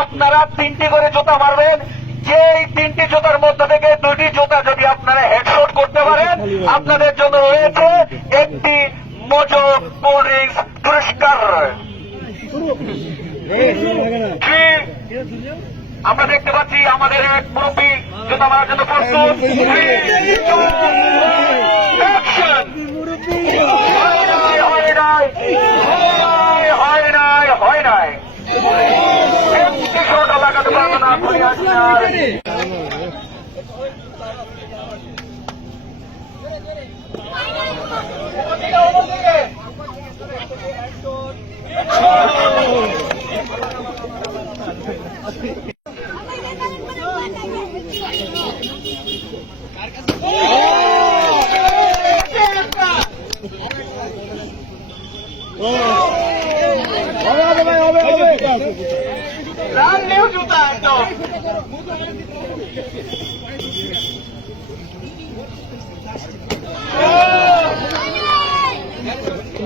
আপনারা 3টি করে জুতা মারবেন। যে 3টি জুতার মধ্যে থেকে 2টি জুতা যদি আপনারা হেডশট করতে পারেন, আপনাদের জন্য রয়েছে একটি মোজো কোল্ড ড্রিঙ্কস পুরস্কার। আমরা দেখতে পাচ্ছি আমাদের এক মুরব্বী জুতা মারার জন্য প্রস্তুত। হয় নাই লাগাতে পারবো না।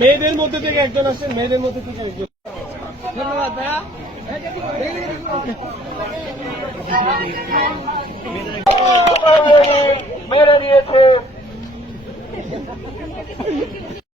মেয়েদের মধ্যে থেকে একজন আসেন, মেয়েদের মধ্যে থেকে একজন। ধন্যবাদ ভাইয়া। মেরে নিয়েছে।